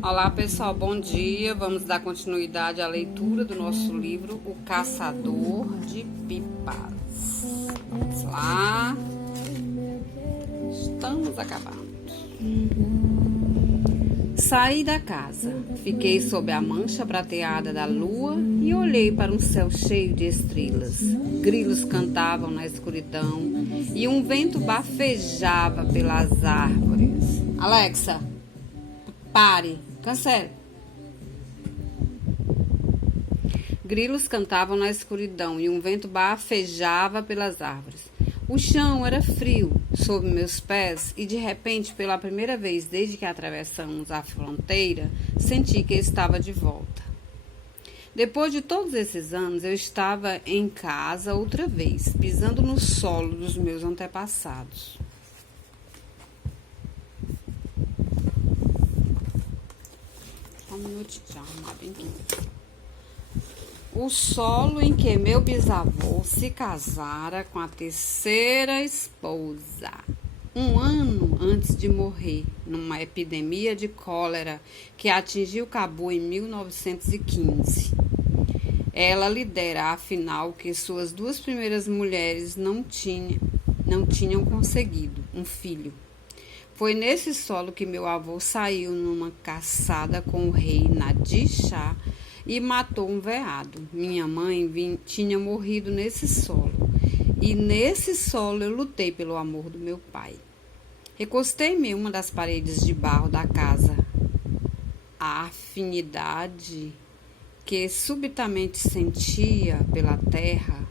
Olá pessoal, bom dia. Vamos dar continuidade à leitura do nosso livro O Caçador de Pipas. Vamos lá. Estamos acabando. Saí da casa, fiquei sob a mancha prateada da lua e olhei para um céu cheio de estrelas. Grilos cantavam na escuridão e um vento bafejava pelas árvores. Alexa, pare, cancele. Grilos cantavam na escuridão e um vento bafejava pelas árvores. O chão era frio sob meus pés e, de repente, pela primeira vez desde que atravessamos a fronteira, senti que estava de volta. Depois de todos esses anos, eu estava em casa outra vez, pisando no solo dos meus antepassados. Só um minutinho, já arrumar bem aqui. O solo em que meu bisavô se casara com a terceira esposa, um ano antes de morrer, numa epidemia de cólera que atingiu Cabu em 1915. Ela lhe dera, afinal, que suas duas primeiras mulheres não tinham conseguido um filho. Foi nesse solo que meu avô saiu numa caçada com o rei Nadir Shah e matou um veado. Minha mãe tinha morrido nesse solo. E nesse solo eu lutei pelo amor do meu pai. Recostei-me em uma das paredes de barro da casa. A afinidade que subitamente sentia pela terra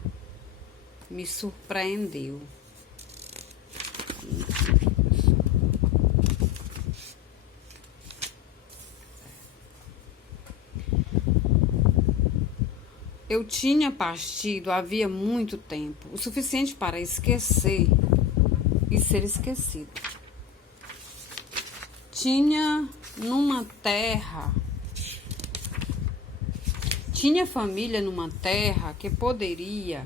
me surpreendeu. Eu tinha partido havia muito tempo, o suficiente para esquecer e ser esquecido. Tinha família numa terra que poderia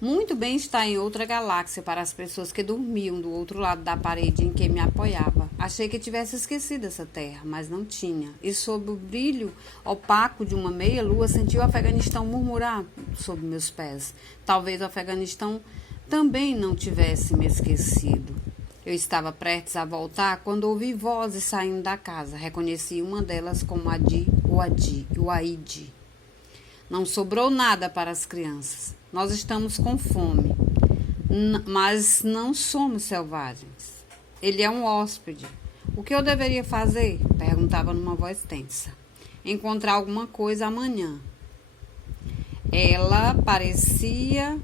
muito bem estar em outra galáxia para as pessoas que dormiam do outro lado da parede em que me apoiava. Achei que tivesse esquecido essa terra, mas não tinha. E sob o brilho opaco de uma meia-lua, senti o Afeganistão murmurar sob meus pés. Talvez o Afeganistão também não tivesse me esquecido. Eu estava prestes a voltar quando ouvi vozes saindo da casa. Reconheci uma delas como o Aide. Não sobrou nada para as crianças. Nós estamos com fome, mas não somos selvagens. Ele é um hóspede. O que eu deveria fazer? Perguntava numa voz tensa. Encontrar alguma coisa amanhã. Ela parecia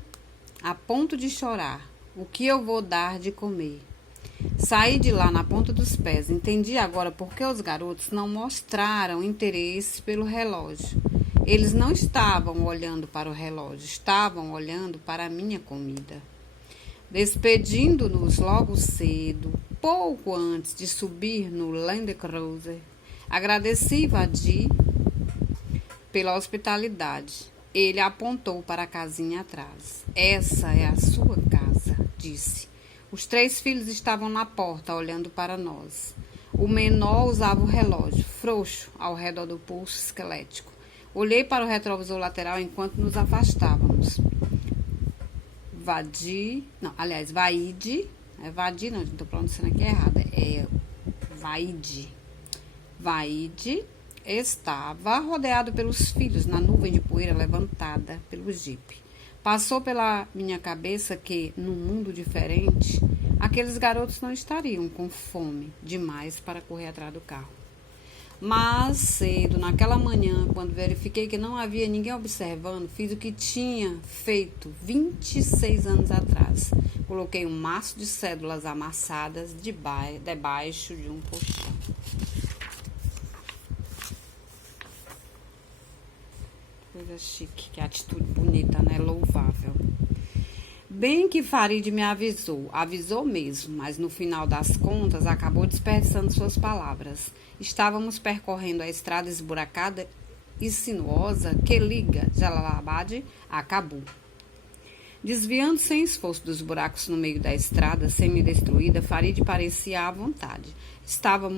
a ponto de chorar. O que eu vou dar de comer? Saí de lá na ponta dos pés. Entendi agora por que os garotos não mostraram interesse pelo relógio. Eles não estavam olhando para o relógio, estavam olhando para a minha comida. Despedindo-nos logo cedo, pouco antes de subir no Land Cruiser, agradeci Vadi pela hospitalidade. Ele apontou para a casinha atrás. Essa é a sua casa, disse. Os 3 filhos estavam na porta, olhando para nós. O menor usava o relógio, frouxo, ao redor do pulso esquelético. Olhei para o retrovisor lateral enquanto nos afastávamos. Vaide, estou pronunciando aqui errado. Vaide estava rodeado pelos filhos na nuvem de poeira levantada pelo jipe. Passou pela minha cabeça que, num mundo diferente, aqueles garotos não estariam com fome demais para correr atrás do carro. Mas cedo, naquela manhã, quando verifiquei que não havia ninguém observando, fiz o que tinha feito 26 anos atrás. Coloquei um maço de cédulas amassadas debaixo de um colchão. Coisa chique, que atitude bonita, né? Louvável. Bem que Farid me avisou mesmo, mas no final das contas acabou desperdiçando suas palavras. Estávamos percorrendo a estrada esburacada e sinuosa que liga Jalalabad a Cabu. Desviando sem esforço dos buracos no meio da estrada, semi-destruída, Farid parecia à vontade. Estava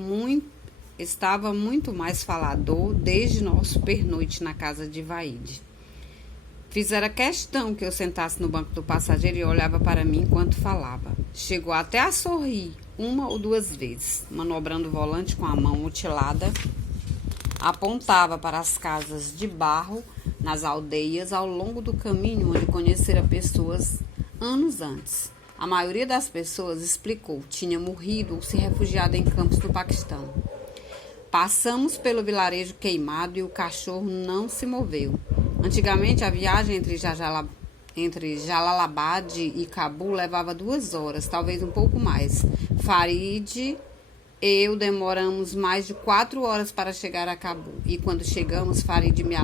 muito mais falador desde nosso pernoite na casa de Vaide. Fizera questão que eu sentasse no banco do passageiro e olhava para mim enquanto falava. Chegou até a sorrir 1 ou 2 vezes, manobrando o volante com a mão mutilada. Apontava para as casas de barro nas aldeias ao longo do caminho onde conhecera pessoas anos antes. A maioria das pessoas, explicou, tinha morrido ou se refugiado em campos do Paquistão. Passamos pelo vilarejo queimado e o cachorro não se moveu. Antigamente, a viagem entre Jalalabad e Cabul levava 2 horas, talvez um pouco mais. Farid e eu demoramos mais de 4 horas para chegar a Cabul. E quando chegamos, Farid me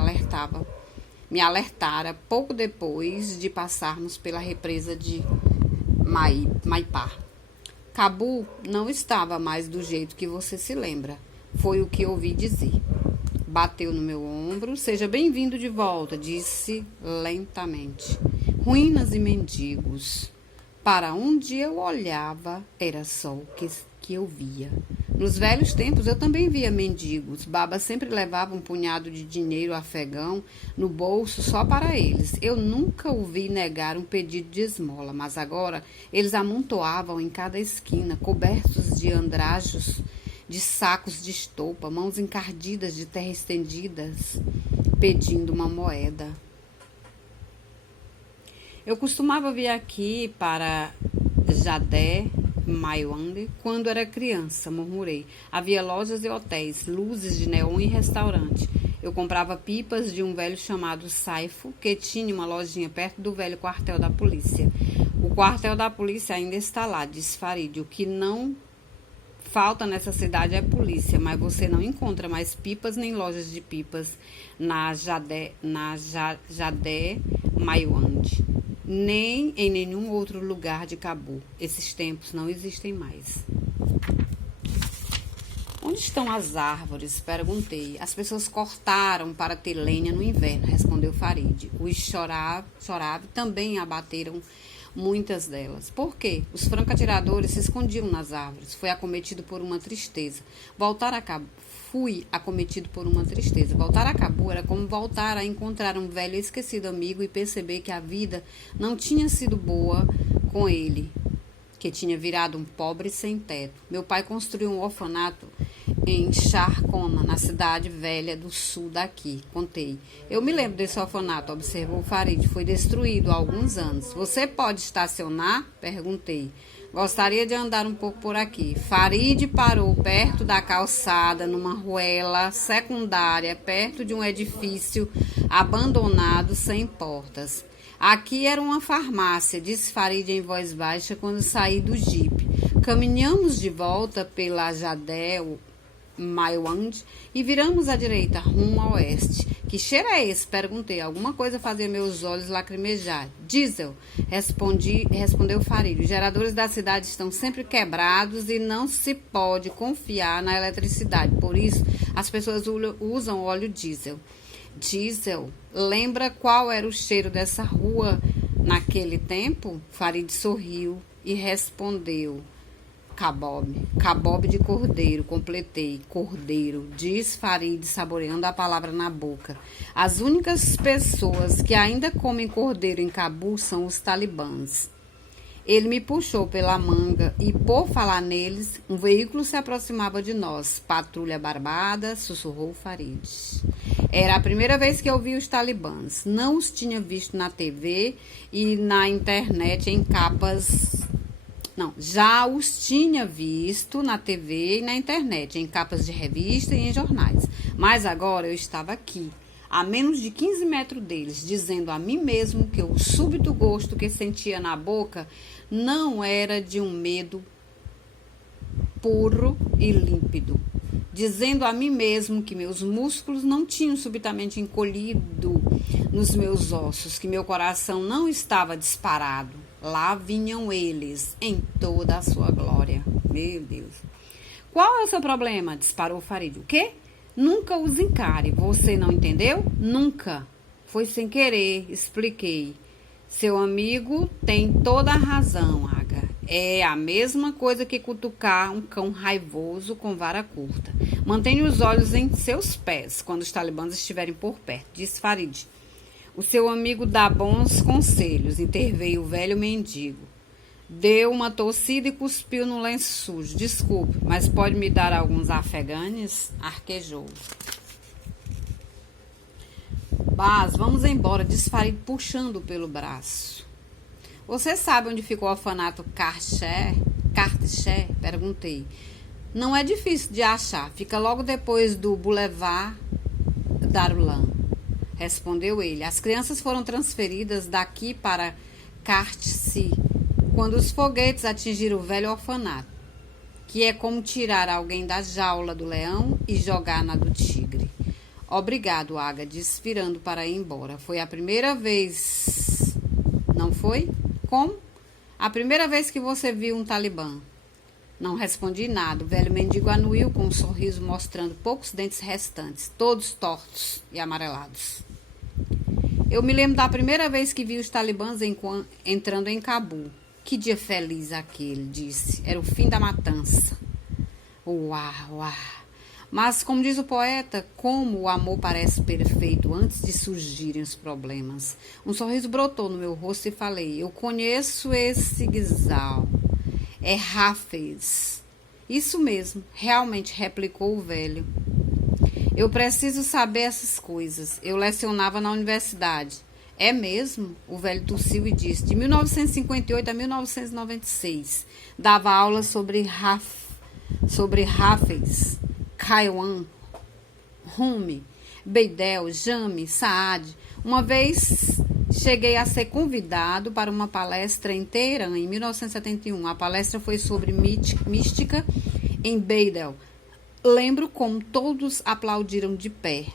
alertara pouco depois de passarmos pela represa de Maipá. Cabul não estava mais do jeito que você se lembra. Foi o que ouvi dizer. Bateu no meu ombro. Seja bem-vindo de volta, disse lentamente. Ruínas e mendigos. Para onde eu olhava, era só o que eu via. Nos velhos tempos, eu também via mendigos. Baba sempre levava um punhado de dinheiro afegão no bolso só para eles. Eu nunca ouvi negar um pedido de esmola, mas agora eles amontoavam em cada esquina, cobertos de andrajos, de sacos de estopa, mãos encardidas de terra estendidas, pedindo uma moeda. Eu costumava vir aqui para Jadé, Maiwand, quando era criança, murmurei. Havia lojas e hotéis, luzes de neon e restaurante. Eu comprava pipas de um velho chamado Saifo, que tinha uma lojinha perto do velho quartel da polícia. O quartel da polícia ainda está lá, disse Farid. O que não falta nessa cidade é polícia, mas você não encontra mais pipas nem lojas de pipas na Jadé Maiwand, nem em nenhum outro lugar de Cabul. Esses tempos não existem mais. Onde estão as árvores? Perguntei. As pessoas cortaram para ter lenha no inverno, respondeu Farid. Os Chorav também abateram muitas delas. Por quê? Os franco-atiradores se escondiam nas árvores. Fui acometido por uma tristeza. Voltar a Cabul era como voltar a encontrar um velho e esquecido amigo e perceber que a vida não tinha sido boa com ele, que tinha virado um pobre sem teto. Meu pai construiu um orfanato em Charcona, na cidade velha do sul daqui. Contei. Eu me lembro desse orfanato, observou Farid. Foi destruído há alguns anos. Você pode estacionar? Perguntei. Gostaria de andar um pouco por aqui. Farid parou perto da calçada, numa ruela secundária, perto de um edifício abandonado sem portas. Aqui era uma farmácia, disse Farid em voz baixa quando saí do jipe. Caminhamos de volta pela Jadé Maiwand e viramos à direita, rumo ao oeste. Que cheiro é esse? Perguntei. Alguma coisa fazia meus olhos lacrimejar. Diesel, respondeu Farid. Os geradores da cidade estão sempre quebrados e não se pode confiar na eletricidade. Por isso, as pessoas usam óleo diesel. Diesel, lembra qual era o cheiro dessa rua naquele tempo? Farid sorriu e respondeu. Cabob de cordeiro, completei. Cordeiro, diz Farid, saboreando a palavra na boca. As únicas pessoas que ainda comem cordeiro em Cabul são os talibãs. Ele me puxou pela manga e, por falar neles, um veículo se aproximava de nós. Patrulha barbada, sussurrou Farid. Era a primeira vez que eu vi os talibãs. Não os tinha visto na TV e na internet em capas... Não, já os tinha visto na TV e na internet, em capas de revista e em jornais. Mas agora eu estava aqui, a menos de 15 metros deles, dizendo a mim mesmo que o súbito gosto que sentia na boca não era de um medo puro e límpido. Dizendo a mim mesmo que meus músculos não tinham subitamente encolhido nos meus ossos, que meu coração não estava disparado. Lá vinham eles, em toda a sua glória. Meu Deus. Qual é o seu problema? Disparou Farid. O quê? Nunca os encare. Você não entendeu? Nunca. Foi sem querer, expliquei. Seu amigo tem toda a razão, Aga. É a mesma coisa que cutucar um cão raivoso com vara curta. Mantenha os olhos em seus pés quando os talibãs estiverem por perto, disse Farid. O seu amigo dá bons conselhos, interveio o velho mendigo. Deu uma tossida e cuspiu no lenço sujo. Desculpe, mas pode me dar alguns afeganes? Arquejou. Bas, vamos embora, disse Farid puxando pelo braço. Você sabe onde ficou o orfanato Kartché? Perguntei. Não é difícil de achar. Fica logo depois do Boulevard Darulhan. Respondeu ele. As crianças foram transferidas daqui para Kartché quando os foguetes atingiram o velho orfanato, que é como tirar alguém da jaula do leão e jogar na do tigre. Obrigado, Aga, disse virando para ir embora. Foi a primeira vez... Não foi? Como? A primeira vez que você viu um talibã. Não respondi nada. O velho mendigo anuiu com um sorriso mostrando poucos dentes restantes, todos tortos e amarelados. Eu me lembro da primeira vez que vi os talibãs entrando em Cabul. Que dia feliz aquele, disse. Era o fim da matança. Uau. Mas, como diz o poeta, como o amor parece perfeito antes de surgirem os problemas. Um sorriso brotou no meu rosto e falei, eu conheço esse guisal. É Hafez. Isso mesmo, realmente, replicou o velho. Eu preciso saber essas coisas. Eu lecionava na universidade. É mesmo? O velho tossiu e disse, de 1958 a 1996. Dava aula sobre Hafez. Kaiwan, Rumi, Beidel, Jami, Saad. Uma vez cheguei a ser convidado para uma palestra em Teherã, em 1971. A palestra foi sobre mística em Beidel. Lembro como todos aplaudiram de pé.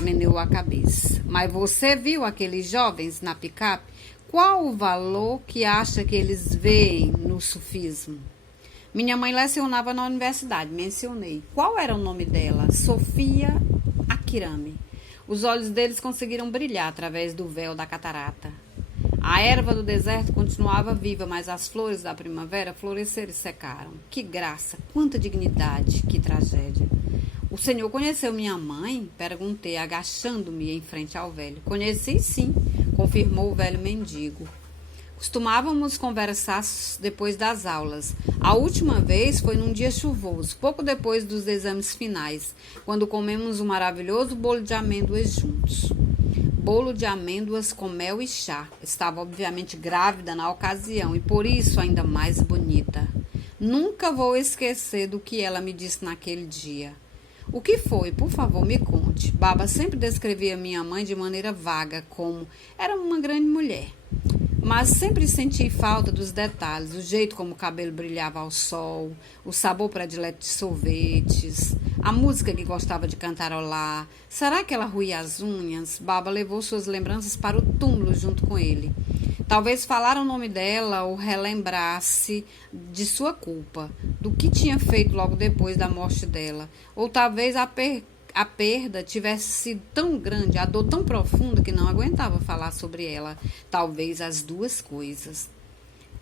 Meneou a cabeça. Mas você viu aqueles jovens na picape? Qual o valor que acha que eles veem no sufismo? Minha mãe lecionava na universidade, mencionei. Qual era o nome dela? Sofia Akirami. Os olhos deles conseguiram brilhar através do véu da catarata. A erva do deserto continuava viva, mas as flores da primavera floresceram e secaram. Que graça, quanta dignidade, que tragédia. O senhor conheceu minha mãe? Perguntei, agachando-me em frente ao velho. Conheci, sim, confirmou o velho mendigo. Costumávamos conversar depois das aulas. A última vez foi num dia chuvoso, pouco depois dos exames finais, quando comemos um maravilhoso bolo de amêndoas juntos. Bolo de amêndoas com mel e chá. Estava obviamente grávida na ocasião e por isso ainda mais bonita. Nunca vou esquecer do que ela me disse naquele dia. O que foi? Por favor, me conte. Baba sempre descrevia minha mãe de maneira vaga, como era uma grande mulher. Mas sempre senti falta dos detalhes, o jeito como o cabelo brilhava ao sol, o sabor predileto de sorvetes, a música que gostava de cantarolar. Será que ela ruía as unhas? Baba levou suas lembranças para o túmulo junto com ele. Talvez falar o nome dela ou relembrasse de sua culpa, do que tinha feito logo depois da morte dela. Ou talvez a perda tivesse sido tão grande, a dor tão profunda que não aguentava falar sobre ela. Talvez as duas coisas.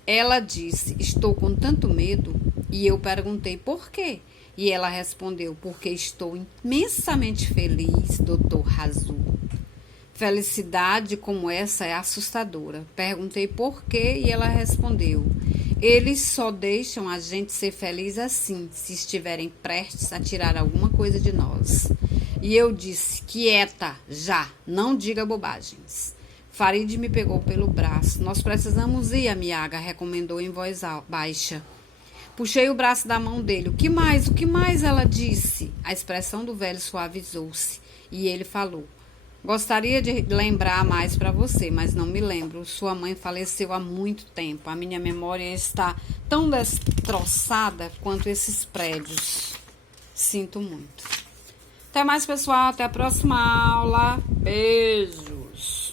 Ela disse, estou com tanto medo. E eu perguntei, por quê? E ela respondeu, porque estou imensamente feliz, Dr. Razu. Felicidade como essa é assustadora. Perguntei por quê e ela respondeu, eles só deixam a gente ser feliz assim, se estiverem prestes a tirar alguma coisa de nós. E eu disse, quieta, já, não diga bobagens. Farid me pegou pelo braço. Nós precisamos ir, Amiaga, recomendou em voz baixa. Puxei o braço da mão dele. O que mais ela disse? A expressão do velho suavizou-se e ele falou. Gostaria de lembrar mais para você, mas não me lembro. Sua mãe faleceu há muito tempo. A minha memória está tão destroçada quanto esses prédios. Sinto muito. Até mais, pessoal. Até a próxima aula. Beijos.